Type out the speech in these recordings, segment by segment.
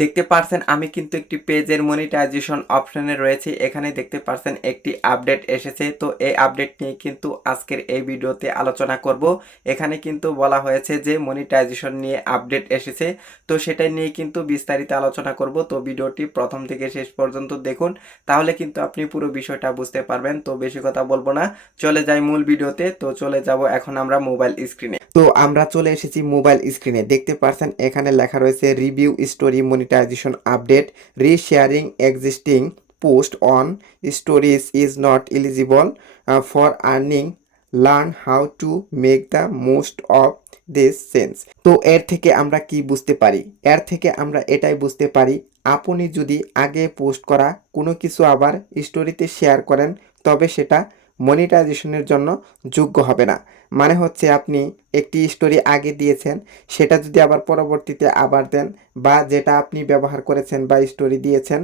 দেখতে পারছেন আমি কিন্তু একটি পেজের মনিটাইজেশন অপশনে রয়েছে। এখানে দেখতে পারছেন একটি আপডেট এসেছে। তো এই আপডেট নিয়ে কিন্তু আজকের এই ভিডিওতে আলোচনা করব। এখানে কিন্তু বলা হয়েছে যে মনিটাইজেশন নিয়ে আপডেট এসেছে। তো সেটাই নিয়ে কিন্তু বিস্তারিত আলোচনা করব। তো ভিডিওটি প্রথম থেকে শেষ পর্যন্ত দেখুন, তাহলে কিন্তু আপনি পুরো বিষয়টা বুঝতে পারবেন। তো বেশি কথা বলবো না, চলে যাই মূল ভিডিওতে। তো চলে যাব এখন আমরা মোবাইল স্ক্রিনে। তো আমরা চলে এসেছি মোবাইল স্ক্রিনে। দেখতে পারছেন এখানে লেখা রয়েছে review story monetisation update, resharing existing post on stories is not eligible for earning, learn how to make the most of this sense. তো এর থেকে আমরা কি বুঝতে পারি? এর থেকে আমরা এটাই বুঝতে পারি, আপনি যদি আগে পোস্ট করা কোনো কিছু আবার স্টোরিতে শেয়ার করেন, তবে সেটা মনিটাইজেশনের জন্য যোগ্য হবে না। মানে হচ্ছে আপনি একটি স্টোরি আগে দিয়েছেন, সেটা যদি আবার পরবর্তীতে আবার দেন, বা যেটা আপনি ব্যবহার করেছেন বা স্টোরি দিয়েছেন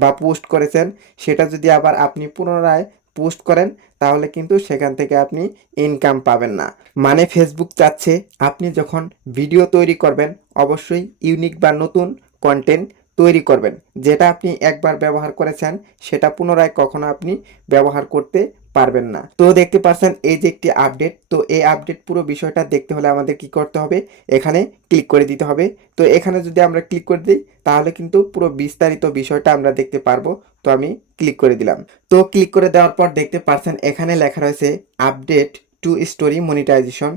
বা পোস্ট করেছেন, সেটা যদি আবার আপনি পুনরায় পোস্ট করেন, তাহলে কিন্তু সেখান থেকে আপনি ইনকাম পাবেন না। মানে ফেসবুক চাচ্ছে আপনি যখন ভিডিও তৈরি করবেন, অবশ্যই ইউনিক বা নতুন কন্টেন্ট তৈরি করবেন। যেটা আপনি একবার ব্যবহার করেছেন, সেটা পুনরায় কখনো আপনি ব্যবহার করতে পারবেন না। তো দেখতে পাচ্ছেন এই যে একটি আপডেট। তো এই আপডেট পুরো বিষয়টা দেখতে হলে আমাদের কি করতে হবে? এখানে ক্লিক করে দিতে হবে। তো এখানে যদি আমরা ক্লিক করে দিই, তাহলে কিন্তু পুরো বিস্তারিত বিষয়টা আমরা দেখতে পারবো। তো আমি ক্লিক করে দিলাম। তো ক্লিক করে দেওয়ার পর দেখতে পাচ্ছেন এখানে লেখা রয়েছে update to story monetization,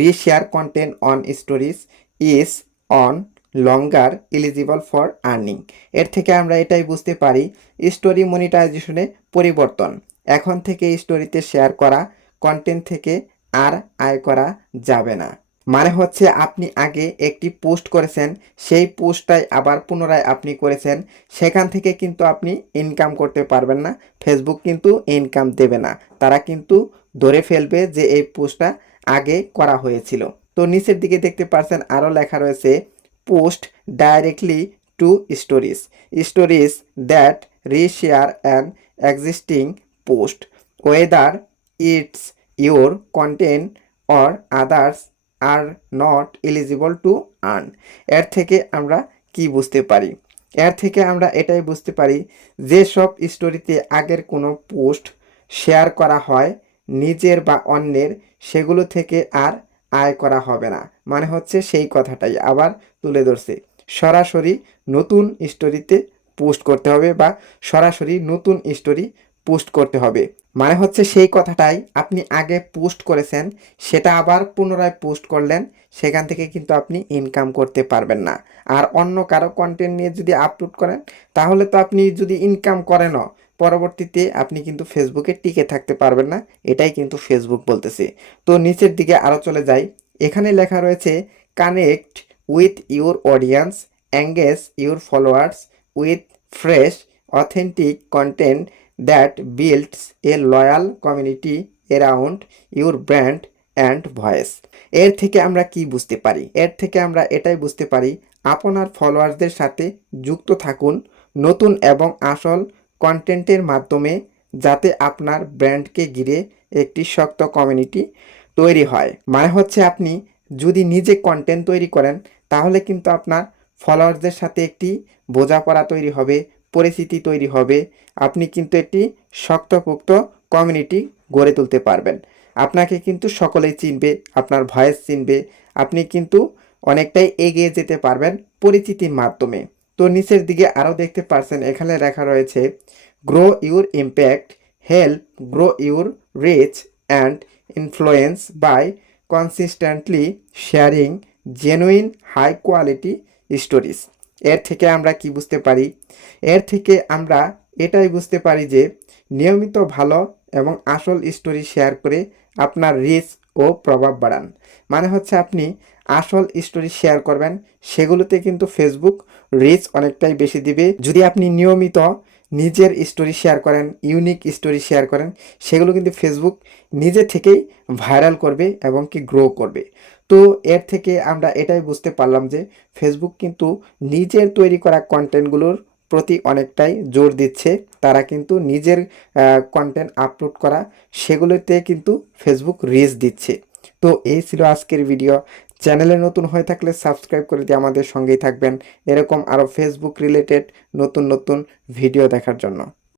reshare content on stories is on longer eligible for earning. এর থেকে আমরা এটাই বুঝতে পারি, স্টোরি মনিটাইজেশনে পরিবর্তন। এখন থেকে স্টোরিতে শেয়ার করা কন্টেন্ট থেকে আর আয় করা যাবে না। মানে হচ্ছে আপনি আগে একটি পোস্ট করেছেন, সেই পোস্টটাই আবার পুনরায় আপনি করেছেন, সেখান থেকে কিন্তু আপনি ইনকাম করতে পারবেন না। ফেসবুক কিন্তু ইনকাম দেবে না, তারা কিন্তু ধরে ফেলবে যে এই পোস্টটা আগে করা হয়েছিল। তো নিচের দিকে দেখতে পাচ্ছেন আরও লেখা রয়েছে post directly two stories, stories that reshare an existing post whether it's your content or others are not eligible to earn। এর থেকে আমরা কি বুঝতে পারি? এর থেকে আমরা এটাই বুঝতে পারি, যেসব স্টোরিতে আগের কোনো পোস্ট শেয়ার করা হয় নিজের বা অন্যের, সেগুলো থেকে আর আয় করা হবে না। মানে হচ্ছে সেই কথাটাই আবার তুলে ধরছে, সরাসরি নতুন স্টোরিতে পোস্ট করতে হবে বা সরাসরি নতুন স্টোরি পোস্ট করতে হবে। মানে হচ্ছে সেই কথাটাই, আপনি আগে পোস্ট করেছেন, সেটা আবার পুনরায় পোস্ট করলেন, সেখান থেকে কিন্তু আপনি ইনকাম করতে পারবেন না। আর অন্য কারো কন্টেন্ট নিয়ে যদি আপলোড করেন, তাহলে তো আপনি যদি ইনকাম করেনও, পরবর্তীতে আপনি কিন্তু ফেসবুকে টিকে থাকতে পারবেন না। এটাই কিন্তু ফেসবুক বলতেছে। তো নিচের দিকে আরও চলে যাই। এখানে লেখা রয়েছে connect with your audience, engage your followers with fresh authentic content that builds a loyal community around your brand and voice। এর থেকে আমরা কি বুঝতে পারি? এর থেকে আমরা এটাই বুঝতে পারি, আপনার ফলোয়ারদের সাথে যুক্ত থাকুন নতুন এবং আসল কন্টেন্টের মাধ্যমে, যাতে আপনার ব্র্যান্ডকে ঘিরে একটি শক্ত কমিউনিটি তৈরি হয়। মানে হচ্ছে আপনি যদি নিজে কন্টেন্ট তৈরি করেন, তাহলে কিন্তু আপনার ফলোয়ারদের সাথে একটি বোঝাপড়া তৈরি হবে, পরিচিতি তৈরি হবে। আপনি কিন্তু একটি শক্তপোক্ত কমিউনিটি গড়ে তুলতে পারবেন। আপনাকে কিন্তু সকলেই চিনবে, আপনার ভয়েস চিনবে, আপনি কিন্তু অনেকটাই এগিয়ে যেতে পারবেন পরিচিতির মাধ্যমে। তো নিচের দিকে আরও দেখতে পারছেন এখানে লেখা রয়েছে grow your impact, help grow your reach and influence by consistently sharing genuine high quality stories. এর থেকে আমরা কি বুঝতে পারি? এর থেকে আমরা এটাই বুঝতে পারি যে নিয়মিত ভালো এবং আসল স্টোরি শেয়ার করে আপনার রিচ ও প্রভাব বাড়ান। মানে হচ্ছে আপনি আসল স্টোরি শেয়ার করবেন, সেগুলোতে কিন্তু ফেসবুক রিচ অনেকটাই বেশি দিবে। যদি আপনি নিয়মিত নিজের স্টোরি শেয়ার করেন, ইউনিক স্টোরি শেয়ার করেন, সেগুলো কিন্তু ফেসবুক নিজে থেকেই ভাইরাল করবে এবং কি গ্রো করবে। তো এর থেকে আমরা এটাই বুঝতে পারলাম যে ফেসবুক কিন্তু নিজের তৈরি করা কন্টেন্টগুলোর প্রতি অনেকটাই জোর দিচ্ছে। তারা কিন্তু নিজের কন্টেন্ট আপলোড করা, সেগুলোতে কিন্তু ফেসবুক রিচ দিচ্ছে। তো এই ছিল আজকের ভিডিও। চ্যানেলে নতুন হয়ে থাকলে সাবস্ক্রাইব করে দিয়ে আমাদের সঙ্গেই থাকবেন এরকম আরও ফেসবুক রিলেটেড নতুন নতুন ভিডিও দেখার জন্য।